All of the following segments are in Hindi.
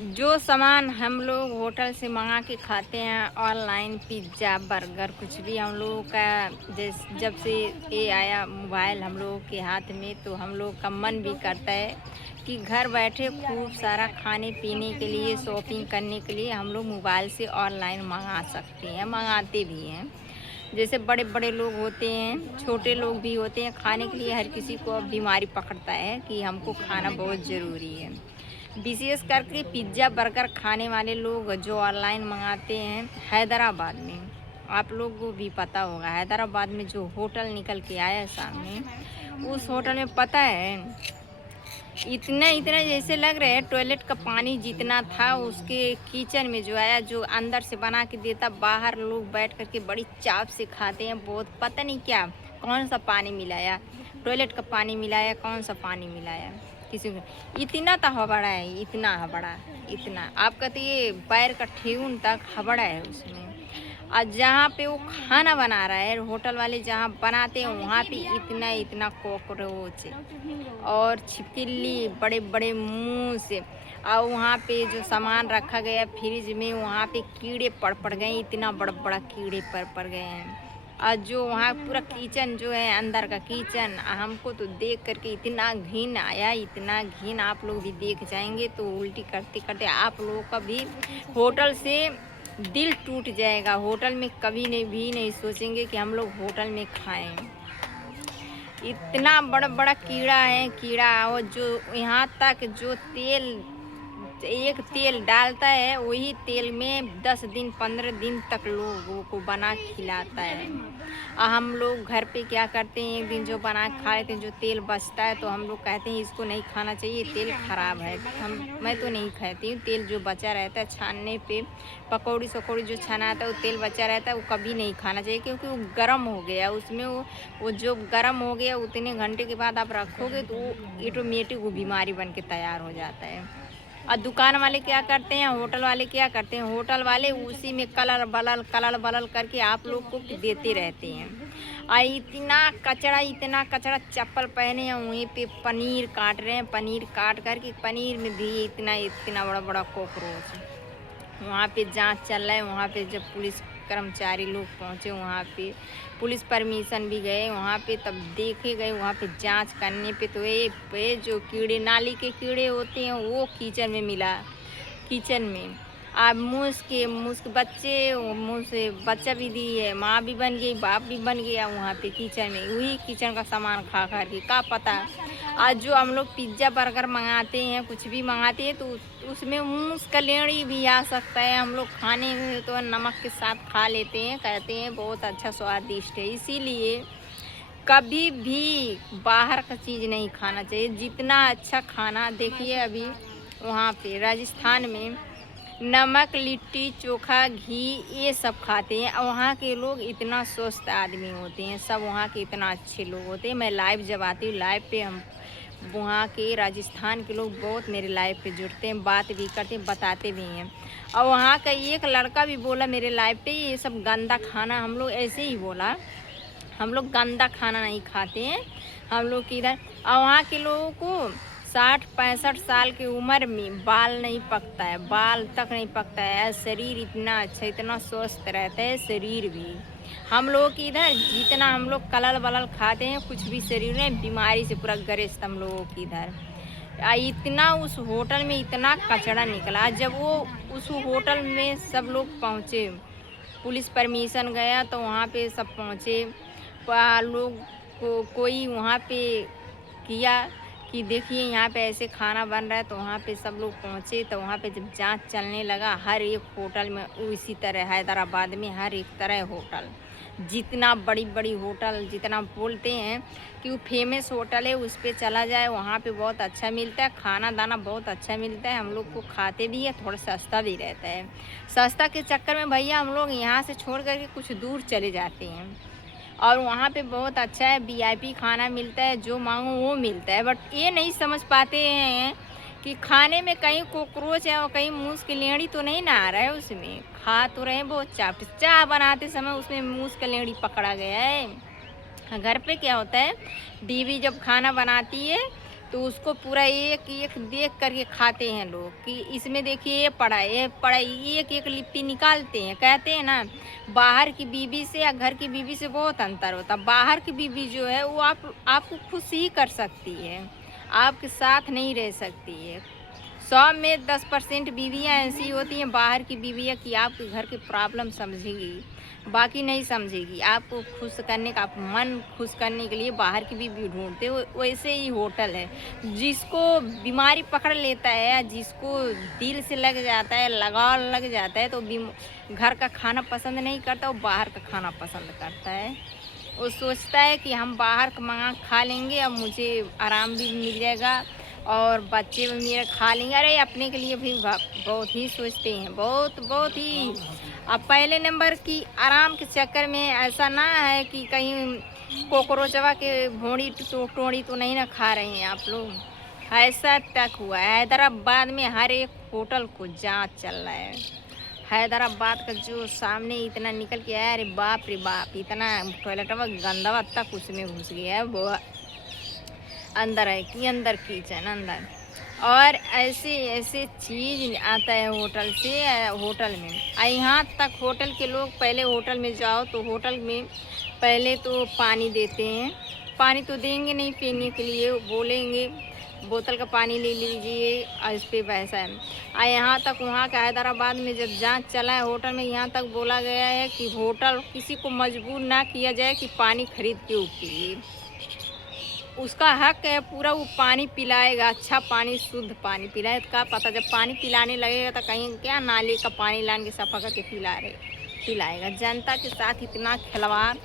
जो सामान हम लोग होटल से मंगा के खाते हैं, ऑनलाइन पिज़्ज़ा बर्गर कुछ भी हम लोगों का जब से ये आया मोबाइल हम लोगों के हाथ में, तो हम लोग का मन भी करता है कि घर बैठे खूब सारा खाने पीने के लिए, शॉपिंग करने के लिए हम लोग मोबाइल से ऑनलाइन मंगा सकते हैं, मंगाते भी हैं। जैसे बड़े बड़े लोग होते हैं, छोटे लोग भी होते हैं, खाने के लिए हर किसी को अब बीमारी पकड़ता है कि हमको खाना बहुत ज़रूरी है। विशेष करके पिज़्ज़ा बर्गर खाने वाले लोग जो ऑनलाइन मंगाते हैं हैदराबाद में, आप लोगों को भी पता होगा हैदराबाद में जो होटल निकल के आया है सामने, उस होटल में पता है इतना इतना जैसे लग रहा है टॉयलेट का पानी जितना था उसके किचन में जो आया, जो अंदर से बना के देता, बाहर लोग बैठ करके बड़ी चाव से खाते हैं। बहुत पता नहीं क्या कौन सा पानी मिलाया, टॉयलेट का पानी मिलाया, कौन सा पानी मिलाया किसी को। इतना तो हबड़ा है, इतना हबड़ा, इतना आपका तो ये पैर का ठेहुन तक हबड़ा है उसमें। और जहाँ पे वो खाना बना रहा है होटल वाले, जहाँ बनाते हैं वहाँ पे इतना इतना कॉकरोच और छिपकली बड़े बड़े मुंह से, और वहाँ पे जो सामान रखा गया फ्रिज में वहाँ पे कीड़े पड़ गए, इतना बड़ा बड़ा कीड़े पड़ गए हैं। और जो वहाँ पूरा किचन जो है अंदर का किचन, हमको तो देख करके इतना घिन आया, इतना घिन। आप लोग भी देख जाएंगे तो उल्टी करते करते आप लोगों का भी होटल से दिल टूट जाएगा। होटल में कभी भी नहीं सोचेंगे कि हम लोग होटल में खाएं। इतना बड़ा बड़ा कीड़ा है, कीड़ा। और जो यहाँ तक जो तेल, एक तेल डालता है वही तेल में 10 दिन 15 दिन तक लोगों को बना खिलाता है। और हम लोग घर पे क्या करते हैं, एक दिन जो बना खा लेते हैं, जो तेल बचता है तो हम लोग कहते हैं इसको नहीं खाना चाहिए, तेल ख़राब है। मैं तो नहीं खाती हूँ तेल जो बचा रहता है छानने पे, पकौड़ी सकौड़ी जो छनाता है वो तेल बचा रहता है वो कभी नहीं खाना चाहिए, क्योंकि वो गर्म हो गया उसमें, वो जो गर्म हो गया उतने घंटे के बाद आप रखोगे तो वो ऑटोमेटिक वो बीमारी बन के तैयार हो जाता है। और दुकान वाले क्या करते हैं, होटल वाले क्या करते हैं, होटल वाले उसी में कलर बलल करके आप लोग को देते रहते हैं। और इतना कचरा, चप्पल पहने हैं वहीं पे पनीर काट रहे हैं, पनीर काट करके पनीर में भी इतना इतना बड़ा बड़ा कॉकरोच। वहाँ पे जांच चल रहा है, वहाँ पे जब पुलिस कर्मचारी लोग पहुँचे वहाँ पे, पुलिस परमिशन भी गए वहाँ पे, तब देखे गए वहाँ पे जांच करने पे, तो ये जो कीड़े नाली के कीड़े होते हैं वो किचन में मिला, किचन में। अब मुँह के बच्चे, मुँह से बच्चा भी दी है, माँ भी बन गई, बाप भी बन गया वहाँ पे किचन में, वही किचन का सामान खा खा के का पता। आज जो हम लोग पिज़्ज़ा बर्गर मंगाते हैं, कुछ भी मंगाते हैं, तो उसमें मूस कलेड़ी भी आ सकता है। हम लोग खाने में तो नमक के साथ खा लेते हैं, कहते हैं बहुत अच्छा स्वादिष्ट है। इसीलिए कभी भी बाहर का चीज़ नहीं खाना चाहिए। जितना अच्छा खाना, देखिए अभी वहाँ पे राजस्थान में नमक, लिट्टी चोखा, घी ये सब खाते हैं। और वहाँ के लोग इतना स्वस्थ आदमी होते हैं, सब वहाँ के इतना अच्छे लोग होते हैं। मैं लाइव जब आती हूँ, लाइव पे हम वहाँ के राजस्थान के लोग बहुत मेरे लाइव पे जुड़ते हैं, बात भी करते हैं, बताते भी हैं। और वहाँ का एक लड़का भी बोला मेरे लाइव पे, ये सब गंदा खाना, हम लोग ऐसे ही बोला, हम लोग गंदा खाना नहीं खाते हैं हम लोग की इधर। और वहाँ के लोगों को 60-65 साल की उम्र में बाल नहीं पकता है, बाल तक नहीं पकता है। शरीर इतना अच्छा, इतना स्वस्थ रहता है शरीर भी। हम लोग की इधर जितना हम लोग कलल बलल खाते हैं, कुछ भी शरीर में बीमारी से पूरा ग्रस्त हम लोगों की इधर। इतना उस होटल में इतना कचरा निकला। जब वो उस होटल में सब लोग पहुँचे, पुलिस परमिशन गया तो वहाँ पे सब पहुँचे, लोग को कोई वहाँ पे किया कि देखिए यहाँ पे ऐसे खाना बन रहा है, तो वहाँ पे सब लोग पहुँचे। तो वहाँ पे जब जांच चलने लगा, हर एक होटल में उसी तरह, हैदराबाद में हर एक तरह होटल, जितना बड़ी बड़ी होटल, जितना बोलते हैं कि वो फेमस होटल है, उस पर चला जाए, वहाँ पे बहुत अच्छा मिलता है, खाना दाना बहुत अच्छा मिलता है। हम लोग को खाते भी है, थोड़ा सस्ता भी रहता है। सस्ता के चक्कर में भैया हम लोग यहाँ से छोड़ करके कुछ दूर चले जाते हैं, और वहाँ पे बहुत अच्छा है, वीआईपी खाना मिलता है, जो मांगो वो मिलता है। बट ये नहीं समझ पाते हैं कि खाने में कहीं कॉकरोच है और कहीं मूस की लेड़ी तो नहीं ना आ रहा है उसमें। खा तो रहे बहुत चाप, चाय बनाते समय उसमें मूस का लेड़ी पकड़ा गया है। घर पे क्या होता है, बीवी जब खाना बनाती है तो उसको पूरा एक एक देख करके खाते हैं लोग कि इसमें देखिए ये पड़ा एक एक लिट्टी निकालते हैं। कहते हैं ना, बाहर की बीवी से या घर की बीवी से बहुत अंतर होता है। बाहर की बीवी जो है वो आपको खुश ही कर सकती है, आपके साथ नहीं रह सकती है। 100 में 10% बीवियाँ ऐसी होती हैं बाहर की बीवियाँ कि आपके घर की प्रॉब्लम समझेगी, बाकी नहीं समझेगी। आपको खुश करने का, आप मन खुश करने के लिए बाहर की बीवी ढूंढते हो। वैसे ही होटल है, जिसको बीमारी पकड़ लेता है, जिसको दिल से लग जाता है, लगाव लग जाता है, तो घर का खाना पसंद नहीं करता, वो बाहर का खाना पसंद करता है। वो सोचता है कि हम बाहर का मंगा खा लेंगे, अब मुझे आराम भी मिल जाएगा और बच्चे भी मेरे खा लेंगे। अरे अपने के लिए भी बहुत ही सोचते हैं, बहुत बहुत ही। अब पहले नंबर की आराम के चक्कर में ऐसा ना है कि कहीं कोकरोचवा के भोड़ी टोड़ी तो नहीं ना खा रहे हैं आप लोग। ऐसा तक हुआ है हैदराबाद में, हर एक होटल को जांच चल रहा है। हैदराबाद का जो सामने इतना निकल के आया, अरे बाप रे बाप, इतना टॉयलेटवा गंदवा तक उसमें घुस गया है। वो अंदर है कि अंदर किचन अंदर, और ऐसे ऐसे चीज़ आता है होटल से होटल में। यहाँ तक होटल के लोग, पहले होटल में जाओ तो होटल में पहले तो पानी देते हैं। पानी तो देंगे नहीं पीने के लिए, बोलेंगे बोतल का पानी ले लीजिए, और इस पर वैसा है। यहाँ तक वहाँ का हैदराबाद में जब जांच चला है होटल में, यहाँ तक बोला गया है कि होटल किसी को मजबूर ना किया जाए कि पानी खरीद के पिए। उसका हक है पूरा, वो पानी पिलाएगा, अच्छा पानी शुद्ध पानी पिलाए। क्या पता जब पानी पिलाने लगेगा तो कहीं क्या नाले का पानी लान के सफा करके पिलाएगा। जनता के साथ इतना खिलवाड़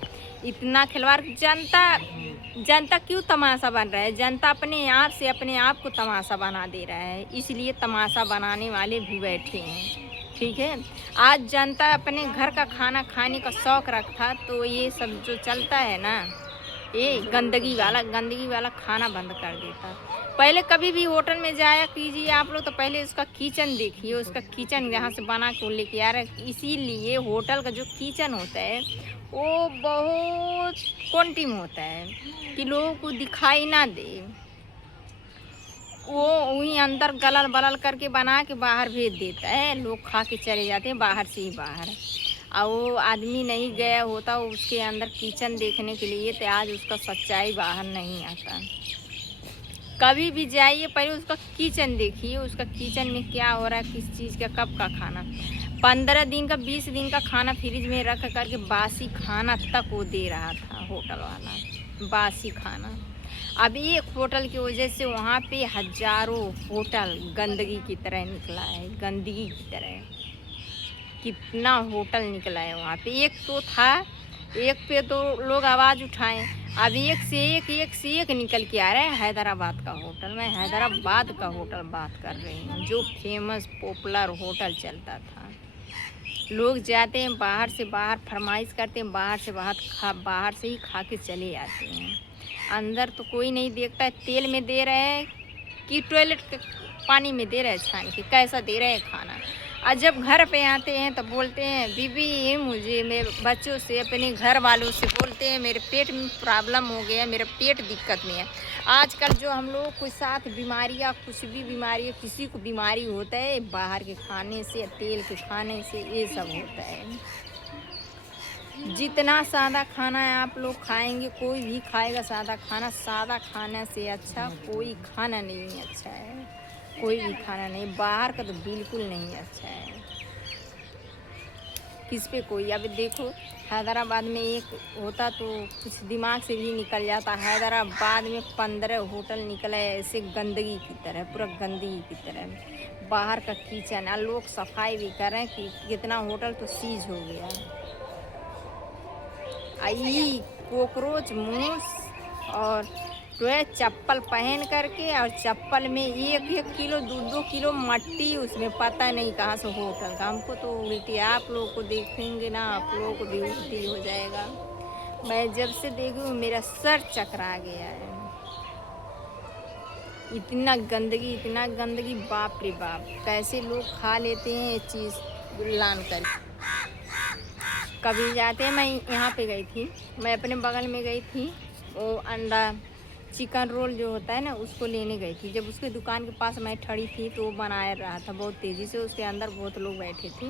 जनता क्यों तमाशा बन रहा है? जनता अपने आप को तमाशा बना दे रहा है, इसलिए तमाशा बनाने वाले भी बैठे हैं। ठीक है, आज जनता अपने घर का खाना खाने का शौक रखता तो ये सब जो चलता है ना, ये गंदगी वाला खाना बंद कर देता। पहले कभी भी होटल में जाया कीजिए आप लोग तो पहले उसका किचन देखिए, उसका किचन जहाँ से बना के लेके आ रहा है। इसीलिए होटल का जो किचन होता है वो बहुत क्वांटिटी में होता है कि लोगों को दिखाई ना दे। वो वहीं अंदर गलल बलल करके बना के बाहर भेज देता है, लोग खा के चले जाते हैं बाहर से ही बाहर। और वो आदमी नहीं गया होता उसके अंदर किचन देखने के लिए, तो आज उसका सच्चाई बाहर नहीं आता। कभी भी जाइए पहले उसका किचन देखिए, उसका किचन में क्या हो रहा है, किस चीज़ का, कब का खाना। 15 दिन का 20 दिन का खाना फ्रिज में रख करके बासी खाना तक वो दे रहा था होटल वाला, बासी खाना। अब एक होटल की वजह से वहाँ पे हजारों होटल गंदगी की तरह निकला है, गंदगी की तरह। कितना होटल निकला है वहाँ पे। एक तो था, एक पे तो लोग आवाज़ उठाएं, अब एक से एक निकल के आ रहा है हैदराबाद का होटल। मैं हैदराबाद का होटल बात कर रही हूँ, जो फेमस पॉपुलर होटल चलता था। लोग जाते हैं बाहर से बाहर, फरमाइश करते हैं बाहर से ही खा के चले आते हैं। अंदर तो कोई नहीं देखता है, तेल में दे रहे हैं कि टॉयलेट के पानी में दे रहे हैं छान के, कैसा दे रहे हैं खाना। और जब घर पे आते हैं तो बोलते हैं बीबी मुझे, मेरे बच्चों से, अपने घर वालों से बोलते हैं मेरे पेट में प्रॉब्लम हो गया, मेरा पेट दिक्कत में है। आजकल जो हम लोग के साथ बीमारियाँ, कुछ भी बीमारी, किसी को बीमारी होता है बाहर के खाने से, तेल के खाने से, ये सब होता है। जितना सादा खाना है आप लोग खाएंगे, कोई भी खाएगा सादा खाना, सादा खाने से अच्छा कोई खाना नहीं अच्छा है, कोई भी खाना नहीं। बाहर का तो बिल्कुल नहीं अच्छा है, किस पे कोई। अब देखो हैदराबाद में एक होता तो कुछ दिमाग से भी निकल जाता। हैदराबाद में 15 होटल निकले ऐसे गंदगी की तरह, पूरा गंदगी की तरह। बाहर का किचन, और लोग सफाई भी कर रहे हैं कि कितना होटल तो सीज हो गया। आई कॉकरोच, मूस और तो चप्पल पहन करके, और चप्पल में 1-1 किलो 2-2 किलो मट्टी, उसमें पता नहीं कहाँ से होटल का। हमको तो उल्टी, आप लोगों को देखेंगे ना आप लोगों को भी उल्टी हो जाएगा। मैं जब से देखूँ मेरा सर चकरा गया है, इतना गंदगी, बाप रे बाप। कैसे लोग खा लेते हैं ये चीज़ लान कर। कभी जाते हैं, मैं यहाँ पे गई थी, मैं अपने बगल में गई थी, वो अंडा चिकन रोल जो होता है ना, उसको लेने गई थी। जब उसके दुकान के पास मैं खड़ी थी तो वो बना रहा था बहुत तेज़ी से, उसके अंदर बहुत लोग बैठे थे।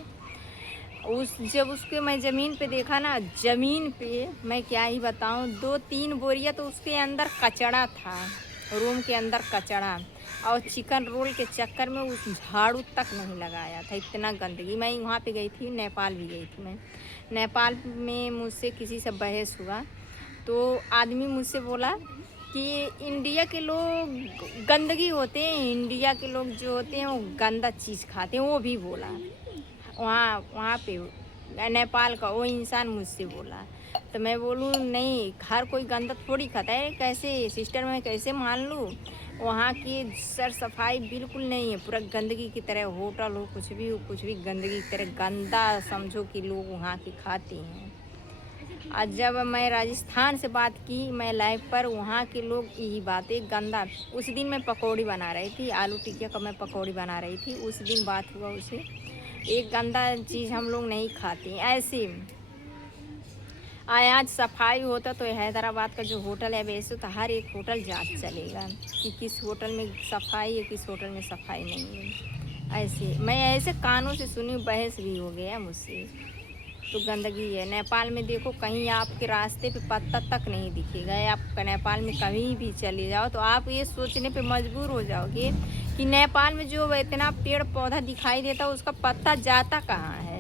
जब उसके मैं ज़मीन पे देखा ना, ज़मीन पे मैं क्या ही बताऊँ, 2-3 बोरियाँ तो उसके अंदर कचड़ा था, रूम के अंदर कचड़ा। और चिकन रोल के चक्कर में उस झाड़ू तक नहीं लगाया था, इतना गंदगी। मैं वहाँ पे गई थी, नेपाल भी गई थी मैं। नेपाल में मुझसे किसी से बहस हुआ, तो आदमी मुझसे बोला कि इंडिया के लोग गंदगी होते हैं, इंडिया के लोग जो होते हैं वो गंदा चीज़ खाते हैं, वो भी बोला। वहाँ वहाँ पे नेपाल का वो इंसान मुझसे बोला। तो मैं बोलूँ नहीं, हर कोई गंदा थोड़ी खाता है, कैसे सिस्टर मैं कैसे मान लूँ। वहाँ की सर सफाई बिल्कुल नहीं है, पूरा गंदगी की तरह होटल हो, कुछ भी गंदगी की तरह गंदा समझो कि लोग वहाँ के खाते हैं। आज जब मैं राजस्थान से बात की, मैं लाइव पर, वहाँ के लोग यही बातें गंदा। उस दिन मैं पकौड़ी बना रही थी, आलू टिकिया का मैं पकौड़ी बना रही थी, उस दिन बात हुआ उसे, एक गंदा चीज़ हम लोग नहीं खाते ऐसे। आज सफाई होता तो हैदराबाद का जो होटल है, वैसे तो हर एक होटल जांच चलेगा कि किस होटल में सफाई है, किस होटल में सफाई नहीं है। ऐसे मैं ऐसे कानों से सुनी, बहस भी हो गया मुझसे। तो गंदगी है नेपाल में, देखो कहीं आपके रास्ते पे पत्ता तक नहीं दिखेगा। आप नेपाल में कहीं भी चले जाओ तो आप ये सोचने पे मजबूर हो जाओगे कि नेपाल में जो इतना पेड़ पौधा दिखाई देता है, उसका पत्ता जाता कहाँ है।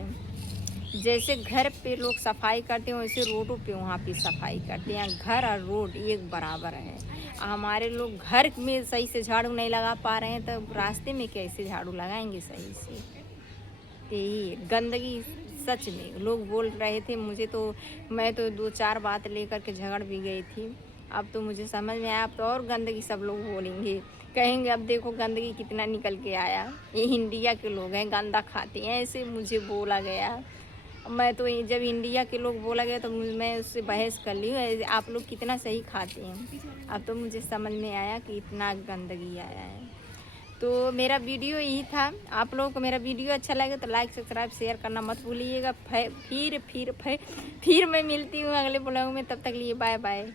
जैसे घर पे लोग सफाई करते हैं, वैसे रोडों पे वहाँ पे सफाई करते हैं। घर और रोड एक बराबर है। हमारे लोग घर में सही से झाड़ू नहीं लगा पा रहे हैं, तो रास्ते में कैसे झाड़ू लगाएंगे सही से। यही गंदगी, सच में लोग बोल रहे थे मुझे, तो मैं तो 2-4 बात लेकर के झगड़ भी गई थी। अब तो मुझे समझ में आया, अब तो और गंदगी सब लोग बोलेंगे, कहेंगे अब देखो गंदगी कितना निकल के आया, ये इंडिया के लोग हैं गंदा खाते हैं, ऐसे मुझे बोला गया। मैं तो जब इंडिया के लोग बोला गया तो मैं उससे बहस कर ली, आप लोग कितना सही खाते हैं। अब तो मुझे समझ में आया कि इतना गंदगी आया है। तो मेरा वीडियो यही था। आप लोगों को मेरा वीडियो अच्छा लगे तो लाइक सब्सक्राइब शेयर करना मत भूलिएगा। फिर मैं मिलती हूँ अगले ब्लॉग में, तब तक लिए बाय बाय।